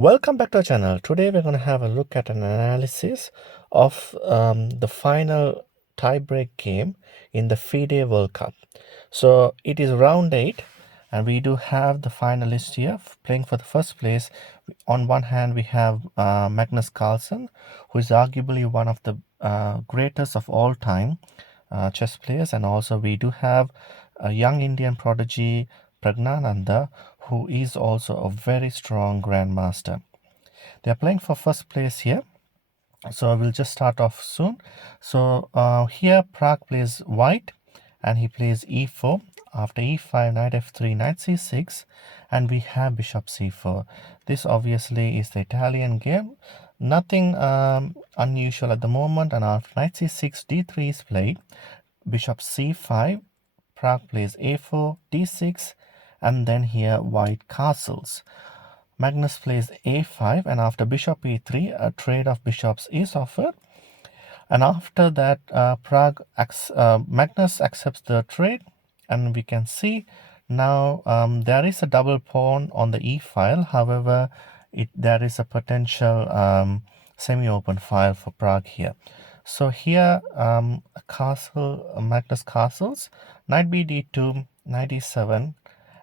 Welcome back to our channel. Today we're going to have a look at an analysis of the final tiebreak game in the FIDE World Cup. So it is round 8 and we do have the finalists here playing for the first place. On one hand we have Magnus Carlsen, who is arguably one of the greatest of all time chess players, and also we do have a young Indian prodigy Praggnanandhaa, who is also a very strong grandmaster. They are playing for first place here, so we'll just start off soon. So here Pragg plays white and he plays e4. After e5, knight f3, knight c6, and we have bishop c4. This obviously is the Italian game, nothing unusual at the moment. And after knight c6, d3 is played, bishop c5, Pragg plays a4, d6, and then here white castles. Magnus plays a5, and after bishop e3, a trade of bishops is offered. And after that, Magnus accepts the trade, and we can see now there is a double pawn on the e file. However, there is a potential semi-open file for Pragg here. So here, Magnus castles, knight b d2, knight e7,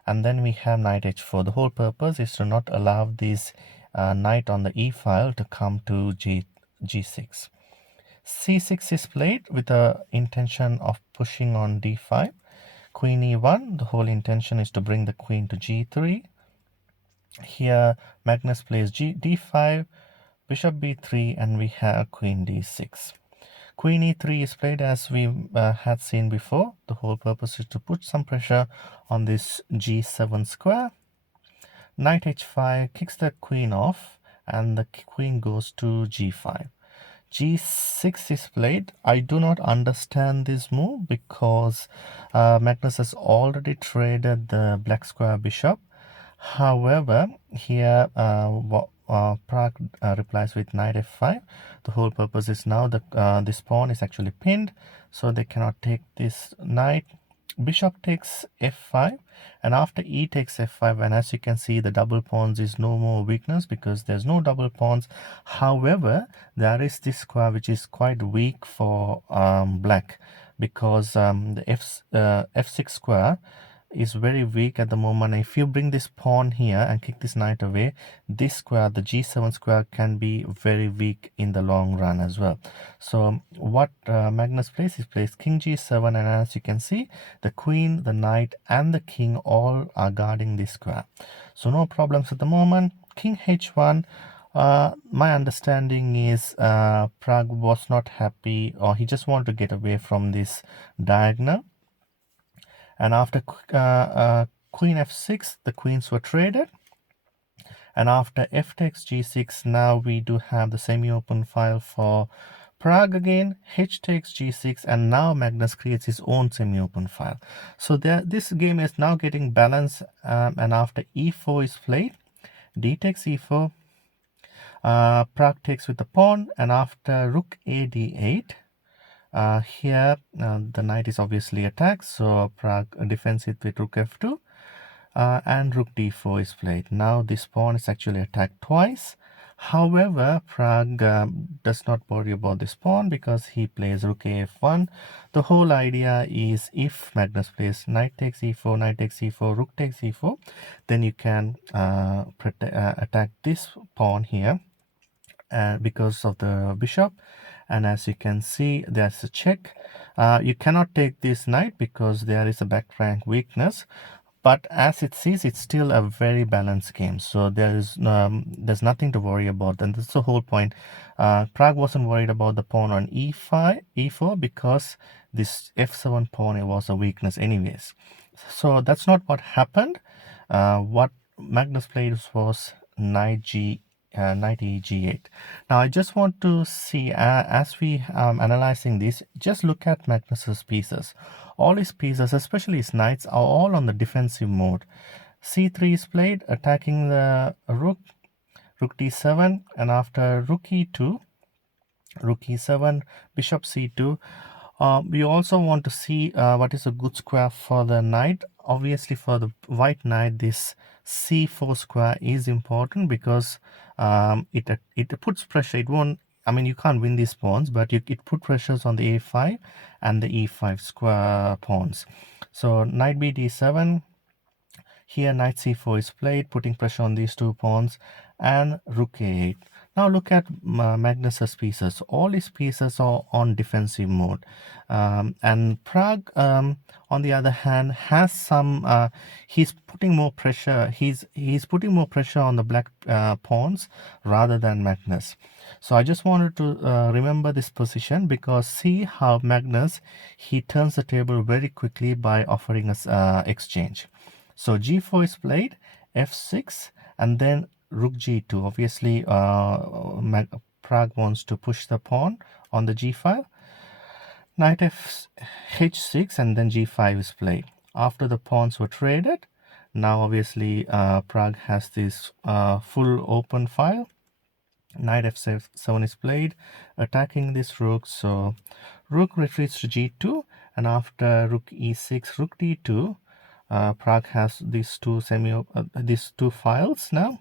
and then we have knight h4. The whole purpose is to not allow this knight on the e file to come to g6. c6 is played with the intention of pushing on d5. Queen e1, the whole intention is to bring the queen to g3. Here Magnus plays d5, bishop b3, and we have queen d6. Queen e3 is played as we had seen before. The whole purpose is to put some pressure on this g7 square. Knight h5 kicks the queen off, and the queen goes to g5. g6 is played. I do not understand this move because Magnus has already traded the black square bishop. However, here Pragg replies with knight f5. The whole purpose is now that this pawn is actually pinned, so they cannot take this knight. Bishop takes f5, and after e takes f5, and as you can see, the double pawns is no more weakness because there's no double pawns. However, there is this square which is quite weak for black, because the f6 square is very weak at the moment. If you bring this pawn here and kick this knight away, this square, the g7 square, can be very weak in the long run as well. So what Magnus plays, he plays king g7, and as you can see, the queen, the knight, and the king all are guarding this square. So no problems at the moment. King h1. My understanding is Pragg was not happy, or he just wanted to get away from this diagonal. And after queen f6, the queens were traded. And after f takes g6, now we do have the semi-open file for Pragg again. H takes g6, and now Magnus creates his own semi-open file. So this game is now getting balanced. And after e4 is played, d takes e4, Pragg takes with the pawn, and after rook a d8, here the knight is obviously attacked, so Pragg defends it with rook f2, and rook d4 is played. Now this pawn is actually attacked twice. However, Pragg does not worry about this pawn because he plays rook a f1. The whole idea is if Magnus plays knight takes e4, knight takes e4, rook takes e4, then you can attack this pawn here because of the bishop. And as you can see, there's a check. You cannot take this knight because there is a back rank weakness, but as it sees, it's still a very balanced game, so there's nothing to worry about. And that's the whole point. Pragg wasn't worried about the pawn on e4 because this f7 pawn was a weakness anyways. So that's not what happened. What Magnus played was knight e g8. Now I just want to see, as we analyzing this, just look at Magnus's pieces. All his pieces, especially his knights, are all on the defensive mode. c3 is played, attacking the rook d7, and after rook e2, rook e7, bishop c2. We also want to see what is a good square for the knight. Obviously for the white knight, this c4 square is important because it puts pressure. It won't, I mean, you can't win these pawns, but it put pressures on the a5 and the e5 square pawns. So knight b d7. Here knight c4 is played, putting pressure on these two pawns, and rook a8. Now look at Magnus's pieces. All his pieces are on defensive mode. And Prague, on the other hand, has some, he's putting more pressure. He's putting more pressure on the black pawns rather than Magnus. So I just wanted to remember this position, because see how Magnus, he turns the table very quickly by offering us exchange. So g4 is played, f6, and then rook g2. Obviously, Prague wants to push the pawn on the g file. Knight h6, and then g5 is played. After the pawns were traded, now obviously Prague has this full open file. Knight f7 is played, attacking this rook. So rook retreats to g2, and after rook e6, rook d2, Prague has these two files now.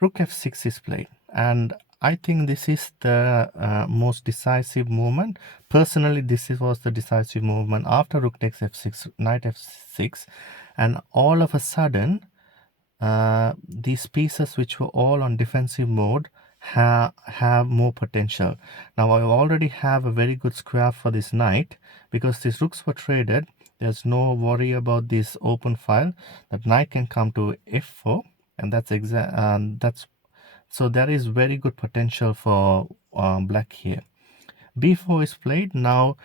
Rook f6 is played, and I think this is the most decisive movement. Personally, was the decisive movement. After rook takes f6, knight f6, and all of a sudden, these pieces which were all on defensive mode have more potential. Now I already have a very good square for this knight, because these rooks were traded. There's no worry about this open file. That knight can come to f4, and that's so there is very good potential for black here. b4 is played. Now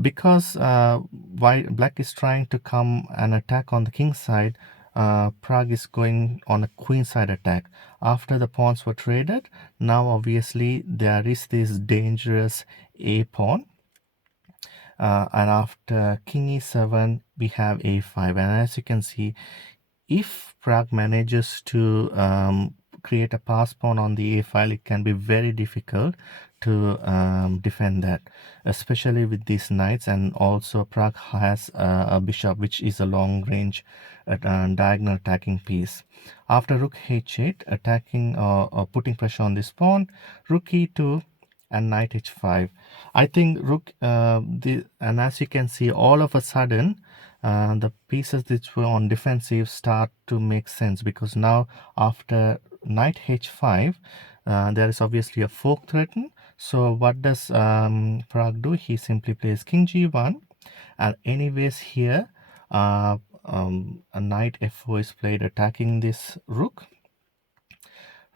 because black is trying to come and attack on the king side, Prague is going on a queen side attack. After the pawns were traded, now obviously there is this dangerous a pawn. And after king e7, we have a5. And as you can see, if Prague manages to create a pass pawn on the a file, it can be very difficult to defend that, especially with these knights. And also Prague has a bishop, which is a long range diagonal attacking piece. After rook h8, attacking or putting pressure on this pawn, rook e2, and knight h5. I think rook and as you can see, all of a sudden the pieces which were on defensive start to make sense, because now after knight h5 there is obviously a fork threaten. So what does Prague do? He simply plays king g1, and anyways here a knight f4 is played, attacking this rook.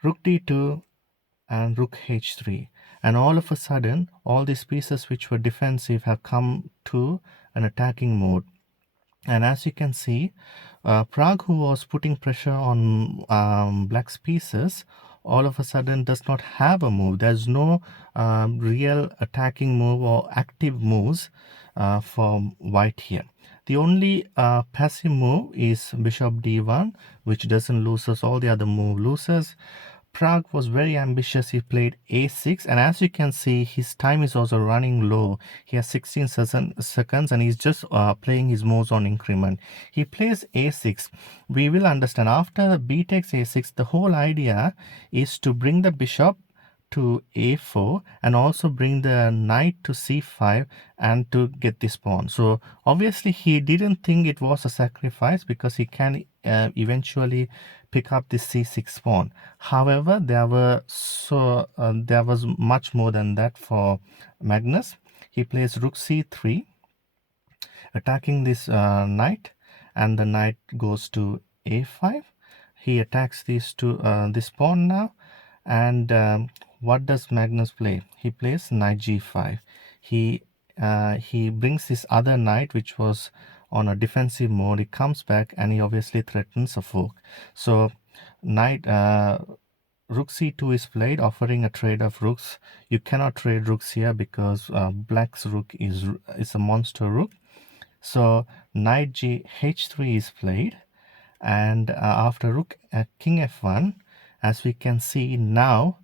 Rook d2 and rook h3, and all of a sudden all these pieces which were defensive have come to an attacking mode. And as you can see, Prague, who was putting pressure on black's pieces, all of a sudden does not have a move. There's no real attacking move or active moves for white here. The only passive move is bishop d1, which doesn't loses. All the other move loses. Prague was very ambitious. He played a6, and as you can see, his time is also running low. He has 16 seconds, and he's just playing his moves on increment. He plays a6. We will understand after b takes a6, the whole idea is to bring the bishop to a4 and also bring the knight to c5 and to get this pawn. So obviously he didn't think it was a sacrifice, because he can eventually pick up this c6 pawn. However, there was much more than that for Magnus. He plays rook c3, attacking this knight, and the knight goes to a5. He attacks this pawn now, and what does Magnus play? He plays knight g5. He brings this other knight which was on a defensive mode. He comes back and he obviously threatens a fork. So knight rook c2 is played, offering a trade of rooks. You cannot trade rooks here because black's rook is a monster rook. So knight h3 is played, and after rook king f1, as we can see now,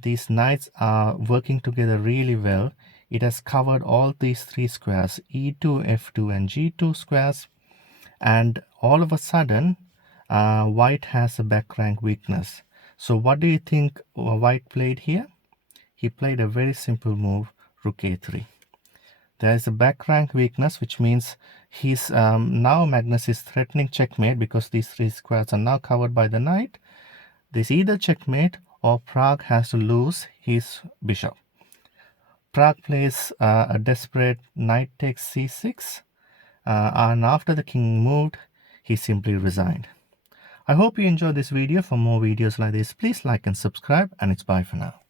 these knights are working together really well. It has covered all these three squares, e2, f2, and g2 squares, and all of a sudden White has a back rank weakness. So what do you think White played here? He played a very simple move, Rook A3. There is a back rank weakness, which means he's now Magnus is threatening checkmate because these three squares are now covered by the knight. This either checkmate or Pragg has to lose his bishop. Pragg plays a desperate knight takes c6, and after the king moved, he simply resigned. I hope you enjoyed this video. For more videos like this, please like and subscribe, and it's bye for now.